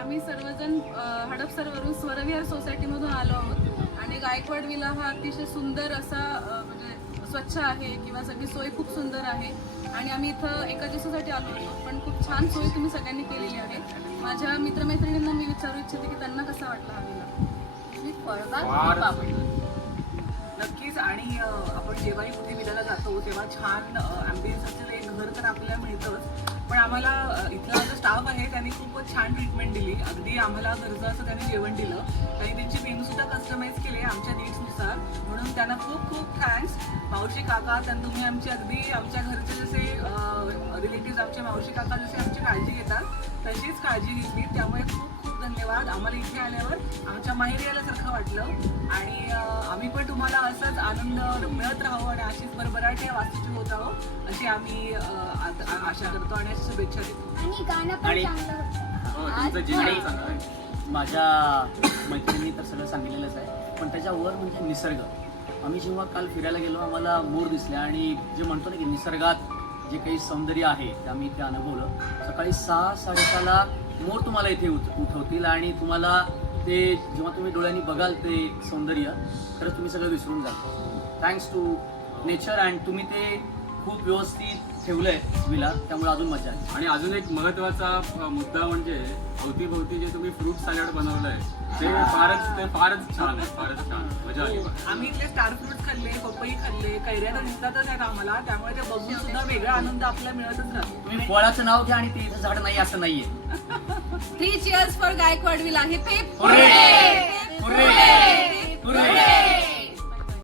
आम्ही सर्वजण हडपसरवरून स्वरविहार सोसायटीमधून आलो आहोत आणि गायकवाड विला हा अतिशय सुंदर असा म्हणजे स्वच्छ आहे किंवा सगळी सोय खूप सुंदर आहे आणि आम्ही इथं एका दिवसासाठी आलो होतो, पण खूप छान सोय तुम्ही सगळ्यांनी केलेली आहे. माझ्या मित्रमैत्रिणींना मी विचारू इच्छिते की त्यांना कसा वाटला हा विला. मी फळबाग नक्कीच. आणि आपण जेव्हाही कुठे विलाला जातो तेव्हा छान ॲम्बियन्स असलेलं एक घर तर आपल्याला मिळतंच, पण आम्हाला इथला जो स्टाफ आहे त्यांनी खूपच छान ट्रीटमेंट दिली. अगदी आम्हाला गरजा असं त्यांनी जेवण दिलं. त्यांनी त्यांची मेनूसुद्धा कस्टमाइज केले आमच्या नीड्सनुसार, म्हणून त्यांना खूप खूप थँक्स. मावशी काका, त्यांना तुम्ही आमची अगदी आमच्या घरचे जसे रिलेटिव्ह आमचे मावशी काका जसे आमची काळजी घेतात तशीच काळजी घेतली, त्यामुळे खूप खूप धन्यवाद. आम्हाला इथे आल्यावर आमच्या माहेरी आल्यासारखं वाटलं आणि आम्ही पण तुम्हाला असंच आनंद मिळत राहावं आणि अशीच भरभराट या वास्तूची होत राहावं अशी आम्ही आशा करतो आणि अशी शुभेच्छा देतो. आणि गाणं पण चांगलं होतं. माझ्या मैत्रिणी तर सगळं सांगितलेलंच आहे, पण त्याच्यावर म्हणजे निसर्ग. आम्ही जेव्हा काल फिरायला गेलो आम्हाला मोर दिसले आणि जे म्हणतो ना की निसर्गात जे काही सौंदर्य आहे ते आम्ही इथे अनुभवलं. सकाळी 6-6:30ला मोर तुम्हाला इथे उठवतील आणि तुम्हाला ते जेव्हा तुम्ही डोळ्यांनी बघाल ते सौंदर्य खरंच तुम्ही सगळं विसरून जाल. थँक्स टू नेचर अँड तुम्ही ते खूप व्यवस्थित ठेवलंय विला, त्यामुळे अजून मजा आली. आणि अजून एक महत्वाचा मुद्दा म्हणजे अवतीभोवती जे तुम्ही फ्रूट सॅलड बनवलंय ते फारच छान आहे, फारच छान मजा आली. आम्ही इथले स्टार फ्रुट्स खाल्ले, पपई खाल्ले, कैऱ्या तर दिसतातच आहेत आम्हाला, त्यामुळे ते बघून सुद्धा वेगळा आनंद आपल्याला मिळतच राहतो. तुम्ही फळाचं नाव घ्या आणि ते इथं झाड नाही असं नाहीये. 3 cheers फॉर गायकवाड विला. हे हुर्रे! हुर्रे! हुर्रे!